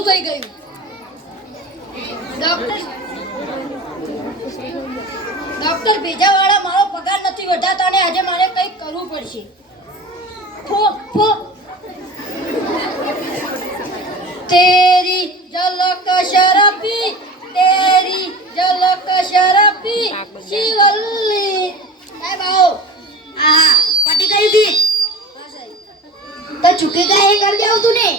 મોડું થઈ ગયું. ડોક્ટર ભેજાવાળા મારો પગાર નથી વધારતા અને આજે મારે કંઈક કરવું પડશે. તેરી ઝલક શરફી, તેરી ઝલક શરફી શિવલ્લી. સાહેબ આવો. હા પટી ગઈ હતી તો ચૂકી ગયા એ કરી દેવું તું ને.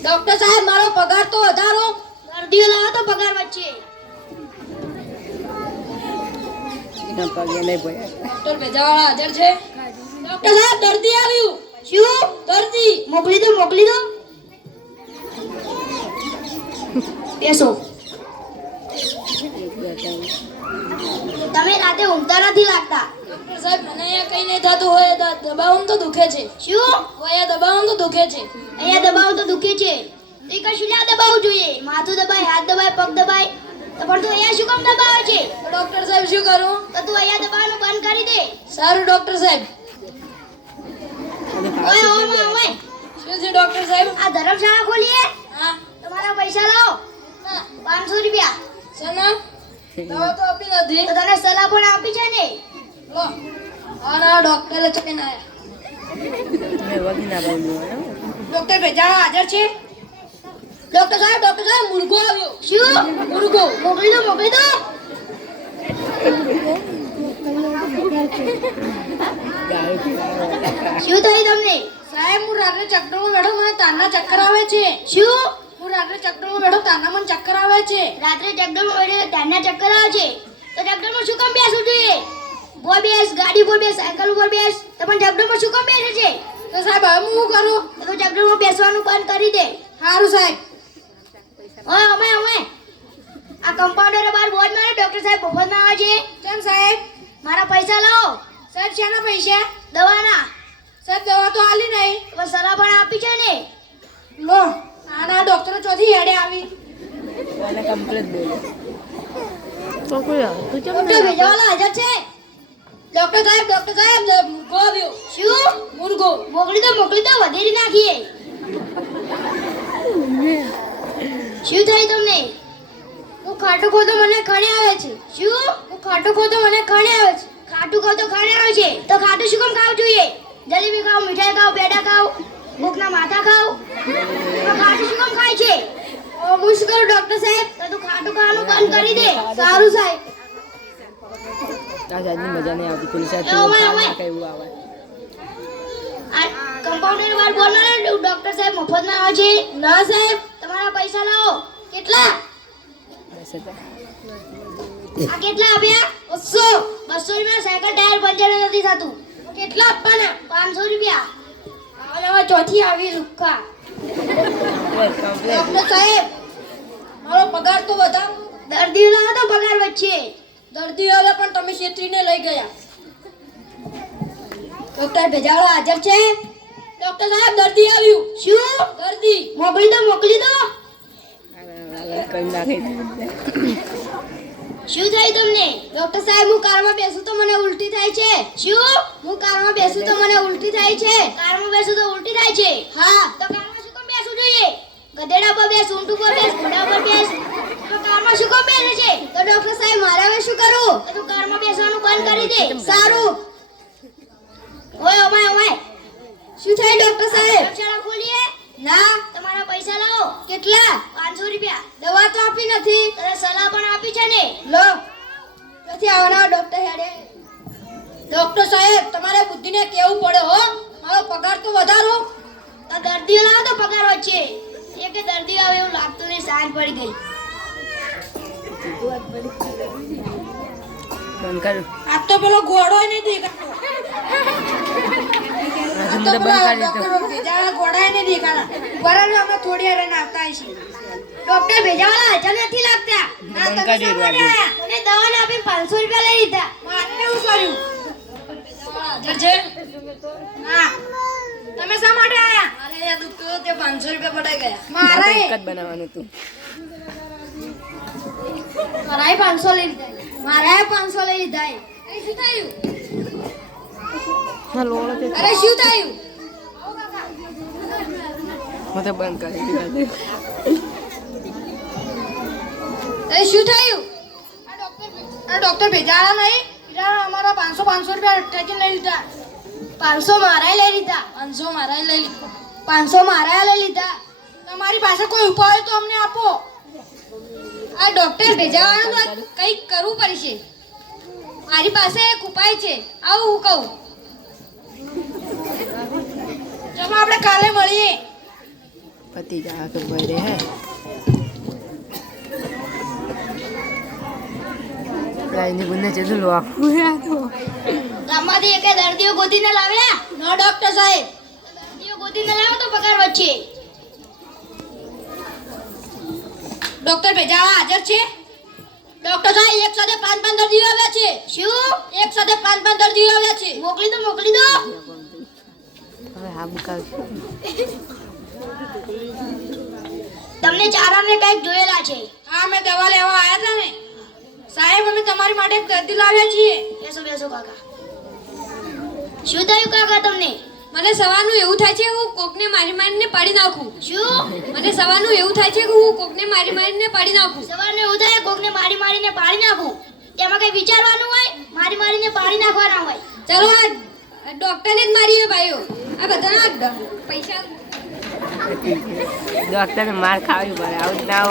ડોક્ટર સાહેબ મારો પગાર તો વધારો. દર્દીઓ લાવો તો પગાર વચ્ચે. ડોક્ટર ભેજાવાળા હાજર છે. ડોક્ટર સાહેબ દર્દી આવ્યું. શું દર્દી મોકલી દો મોકલી દો. બેસો. તમે રાતે ઊંઘતા નથી લાગતા. ડોક્ટર સાહેબ મને અહીંયા કઈ નહીં થતું હોય. દબાવમ તો દુખે છે. શું અહીંયા દબાવમ તો દુખે છે. અહીંયા દબાવ તો દુખે છે. તો એ કશું ના દબાવવું જોઈએ. માથું દબાય, હાથ દબાય, પગ દબાય. તો પણ તું અહીંયા શું કામ દબાવે છે? તો ડોક્ટર સાહેબ શું કરું? તો તું અહીંયા દબાવવાનું બંધ કરી દે. સારું ડોક્ટર સાહેબ. ઓય ઓય ઓય શું છે ડોક્ટર સાહેબ? આ ધર્મશાળા ખોલીએ. હા. તમારા પૈસા લાવો. 500 રૂપિયા. સના દવા તો આપી નથી. તો તને સલાહ પણ આપી છે ને. લો આ ના ડોક્ટરે તો કેના આયા. ડોક્ટર ભેજાળા હાજર છે. ડોક્ટર સાહેબ મુર્ગો આવ્યો. શું મુર્ગો મોકલી દો મોકલી દો. શું થયું તમને? સાહેબ હું રાત્રે ચક્કરમાં બેઠો મને તારના ચક્કર આવે છે. શું હું રાત્રે ચક્કરમાં બેઠો તારના મને ચક્કર આવે છે. રાત્રે ટ્રેક્ટરમાં બેઠે ત્યાંના ચક્કર આવે છે તો ટ્રેક્ટરમાં શું કામ બેસવું જોઈએ? બોલ બેસ, ગાડી પર બેસ, સાયકલ ઉપર બેસ. તો પણ ટ્રેક્ટરમાં શું કામ બેસે છે? તો સાહેબ હવે હું શું કરું? તો ટ્રેક્ટરમાં બેસવાનું બંધ કરી દે. સારું સાહેબ. ઓય અમે આ કમ્પાઉન્ડરે બાર બોર્ડ મારે ડોક્ટર સાહેબ મફતમાં આવે છે. કેમ સાહેબ? મારા પૈસા લાવો. સાહેબ શેના પૈસા? દવાના. સાહેબ દવા તો આલી નહીં. પણ સલાહ પણ આપી છે ને. લો આના ડોક્ટર ચોથી હેડે આવી. ડોક્ટર ભેજાવાળા હાજર છે. ડોક્ટર સાહેબ મુર્ગો આવ્યો. શું મુર્ગો મોકલી દો વધેરી નાખીએ. શું થયું તમને? હું ખાટું ખોતો મને ખણે આવે છે. શું હું ખાટું ખોતો મને ખણે આવે છે. ખાટું ખાવ તો ખાને આવે છે. તો ખાટું શું કામ ખાવું જોઈએ? જલેબી ખાવ, મીઠાઈ ખાવ, પેડા ખાવ, કોકના માથા ખાવ. તો ખાટું શું કામ ખાય છે? હું શું કરું ડોક્ટર સાહેબ? તો તું ખાટું ખાવાનું બંધ કરી દે. સારું સાહેબ. મજા નહીં આવતી પેલી સાથે એવું આવે. આ કમ્પાઉન્ડર વાર બોલો ને ડોક્ટર સાહેબ મફતમાં આવે છે. ના સાહેબ. તમારા પૈસા લાવો. કેટલા? આ કેટલા આપ્યા? 200. 200 રૂપિયા. સાયકલ ટાયર પંચર નથી થતું. કેટલા આપવાના? 500 રૂપિયા. હવે ચોથી આવી લુખ્ખા. ડોક્ટર સાહેબ મારો પગાર તો વધારો. દર્દીઓ લાવો તો પગાર વચ્ચે. દર્દી આવે પણ તમે છેતરીને લઈ ગયા. ડોક્ટર ભેજાવાળા હાજર છે. ડોક્ટર સાહેબ દર્દી આવ્યું. શું દર્દી મોકલી દો શું થયું તમને? ડોક્ટર સાહેબ હું કારમાં બેસું તો મને ઉલટી થાય છે. શું હું કારમાં બેસું તો મને ઉલટી થાય છે. કારમાં બેસો તો ઉલટી થાય છે? હા. તો કારમાં શું કામ બેસવું જોઈએ? ગધેડા પર બેસ, ઊંટ ઉપર બેસ, ઘોડા પર બેસ. તો કારમાં શું કામ બેસે છે? તો ડોક્ટર સાહેબ મારે હવે શું કરું? તો તું કારમાં બેસવાનું બંધ કરી દે. સારું. ઓય શું થાય ડોક્ટર સાહેબ? ધર્મશાળા ખોલીએ. ના. તમારા પૈસા લાવો. કેટલા? 500 રૂપિયા. દવા તો આપી નથી. તને સલાહ પણ આપી છે ને. લો પછી આવવાના ડોક્ટર હેડે. ડોક્ટર સાહેબ તમારે બુદ્ધિને કેવું પડે હો. મારો પગાર તો વધારો. તો દર્દીઓ લાવો તો પગાર વચ્ચે. એ કે દર્દીઓ આવે એવું લાગતું નહીં. સાંજ પડી ગઈ. આ તો પેલો ઘોડો નહીં દેખાતો. ઘોડા નહીં દેખાતા. બરાબર અમે થોડી વાર આવતા છીએ. ડોક્ટર ભેજાવાળા હાજર નથી લાગતા. ના તમે શા માટે આયા? અને દવા આપીને 500 રૂપિયા લઈ લીધા. મારે એવું કર્યું. હાજર છે? હા. તમે શા માટે આયા? મારે અહીંયા દુખતું તે 500 રૂપિયા પડાઈ ગયા. મારે એક જ બનાવવાનું હતું. મારે 500 લઈ લીધા. મારે 500 લઈ લીધા. શું થયું? અરે શું થયું? હું તો બંધ કરી દીધા. એ શું થયું? આ ડોક્ટર ભેજાયા નહીં? ઈરા અમારા 500 રૂપિયા ઠેકીને લઈ લીધા. 500 મારાય લઈ લીધા. 500 મારા લઈ લીધા. 500 મારાય લઈ લીધા. તમારી પાસે કોઈ ઉપાય હોય તો અમને આપો. આ ડોક્ટર ભેજાવાનો તો કંઈક કરવું પડશે. મારી પાસે એક ઉપાય છે, આવું હું કહું. ચલો આપણે કાલે મળીએ. પતિ જા કે ભાઈ રે હે ગાયની બુને જતું લો ગામમાંથી એકે દર્દીઓ ગોતીને લાવ્યા? નો ડોક્ટર સાહેબ. દર્દીઓ ગોતીને લાવો તો પગાર વધશે. ડોક્ટર ભેજાવા હાજર છે? ડોક્ટર સાહેબ એક સાથે 5 દર્દીઓ આવ્યા છે. શું? એક સાથે 5 દર્દીઓ આવ્યા છે. મોકલી દો, મોકલી દો. હવે હા મુકાવ તમને ચારાને કંઈક જોયેલા છે. હા, અમે દવા લેવા આવ્યા હતા ને સાહેબ. અમે તમારી માટે એક દર્દી લાવ્યા છીએ. બેસો બેસો કાકા. શું થયું કાકા તમને? મને સવારનું એવું થાય છે હું કોકને મારીને પાડી નાખું. શું? મને સવારનું એવું થાય છે કે હું કોકને મારીને પાડી નાખું. સવારને એવું થાય કોકને મારીને પાડી નાખું. તેમાં કઈ વિચારવાનું હોય? મારીને પાડી નાખવાના હોય. ચલો આ ડોક્ટરને જ મારીએ ભાઈઓ. આ બધાના પૈસા ડોક્ટરને માર ખાવી પડે આવું જ ના હોય.